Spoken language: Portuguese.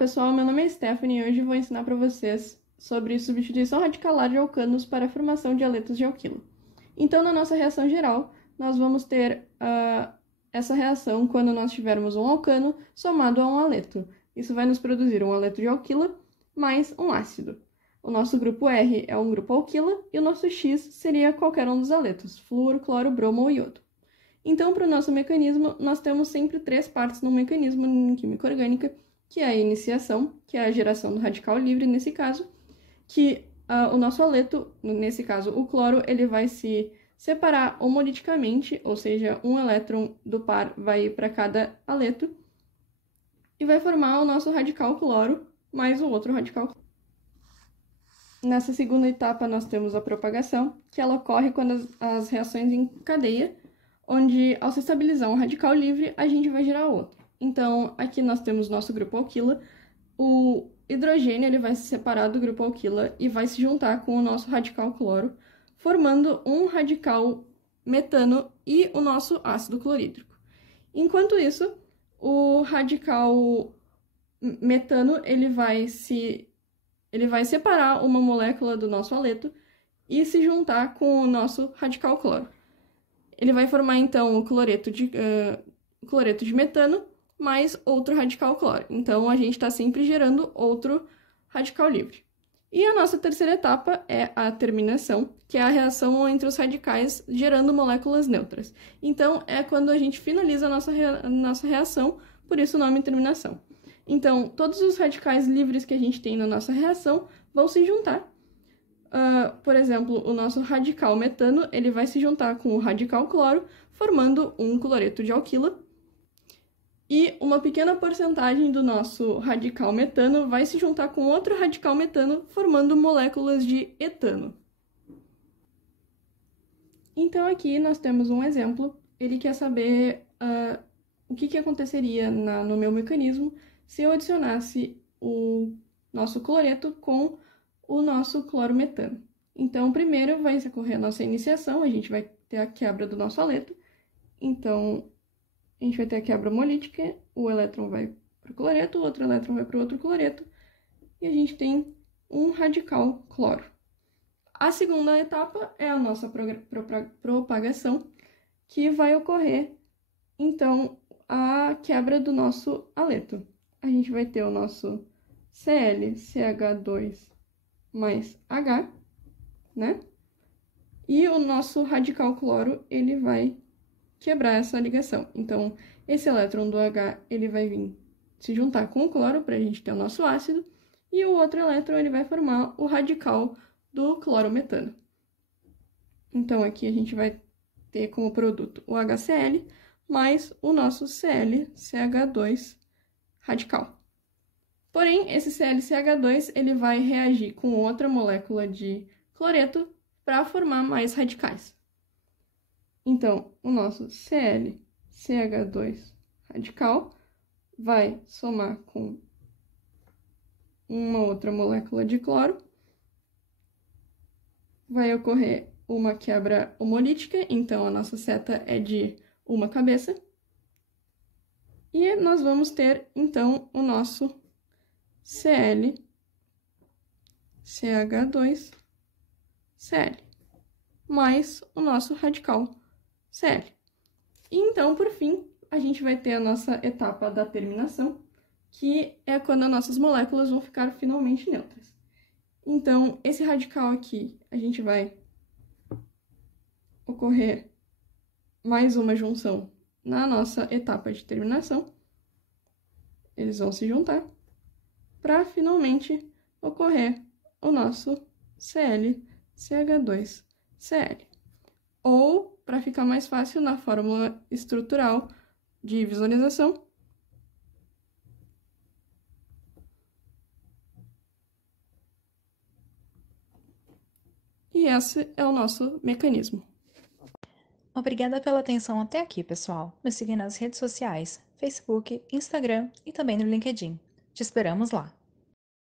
pessoal, meu nome é Stephanie e hoje vou ensinar para vocês sobre substituição radicalar de alcanos para a formação de aletos de alquilo. Então, na nossa reação geral, nós vamos ter essa reação quando nós tivermos um alcano somado a um aleto. Isso vai nos produzir um aleto de alquila mais um ácido. O nosso grupo R é um grupo alquila e o nosso X seria qualquer um dos aletos, flúor, cloro, bromo ou iodo. Então, para o nosso mecanismo, nós temos sempre três partes no mecanismo em química orgânica, que é a iniciação, que é a geração do radical livre, nesse caso, que o nosso aleto, nesse caso o cloro, ele vai se separar homoliticamente, ou seja, um elétron do par vai ir para cada aleto, e vai formar o nosso radical cloro mais o outro radical cloro. Nessa segunda etapa, nós temos a propagação, que ela ocorre quando as reações em cadeia, onde, ao se estabilizar um radical livre, a gente vai gerar outro. Então, aqui nós temos nosso grupo alquila, o hidrogênio ele vai se separar do grupo alquila e vai se juntar com o nosso radical cloro, formando um radical metano e o nosso ácido clorídrico. Enquanto isso, o radical metano ele vai separar uma molécula do nosso aleto e se juntar com o nosso radical cloro. Ele vai formar, então, o cloreto de metano mais outro radical cloro. Então, a gente está sempre gerando outro radical livre. E a nossa terceira etapa é a terminação, que é a reação entre os radicais gerando moléculas neutras. Então, é quando a gente finaliza a nossa reação, por isso o nome terminação. Então, todos os radicais livres que a gente tem na nossa reação vão se juntar. Por exemplo, o nosso radical metano ele vai se juntar com o radical cloro, formando um cloreto de alquila. E uma pequena porcentagem do nosso radical metano vai se juntar com outro radical metano, formando moléculas de etano. Então, aqui nós temos um exemplo. Ele quer saber o que aconteceria no meu mecanismo se eu adicionasse o nosso cloreto com o nosso clorometano. Então, primeiro vai ocorrer a nossa iniciação, a gente vai ter a quebra do nosso aleto. Então, a gente vai ter a quebra homolítica, o elétron vai para o cloreto, o outro elétron vai para o outro cloreto, e a gente tem um radical cloro. A segunda etapa é a nossa propagação, que vai ocorrer, então, a quebra do nosso aleto. A gente vai ter o nosso ClCH2 mais H, né? E o nosso radical cloro, ele vai quebrar essa ligação. Então, esse elétron do H, ele vai vir se juntar com o cloro para a gente ter o nosso ácido, e o outro elétron, ele vai formar o radical do clorometano. Então, aqui a gente vai ter como produto o HCl mais o nosso ClCH2 radical. Porém, esse ClCH2 ele vai reagir com outra molécula de cloreto para formar mais radicais. Então, o nosso ClCH2 radical vai somar com uma outra molécula de cloro. Vai ocorrer uma quebra homolítica, então a nossa seta é de uma cabeça. E nós vamos ter, então, o nosso ClCH2Cl mais o nosso radical Cl. E então, por fim, a gente vai ter a nossa etapa da terminação, que é quando as nossas moléculas vão ficar finalmente neutras. Então, esse radical aqui, a gente vai ocorrer mais uma junção na nossa etapa de terminação. Eles vão se juntar para finalmente ocorrer o nosso ClCH2Cl. Ou, para ficar mais fácil, na fórmula estrutural de visualização, e esse é o nosso mecanismo. Obrigada pela atenção até aqui, pessoal. Nos siga nas redes sociais, Facebook, Instagram e também no LinkedIn. Te esperamos lá!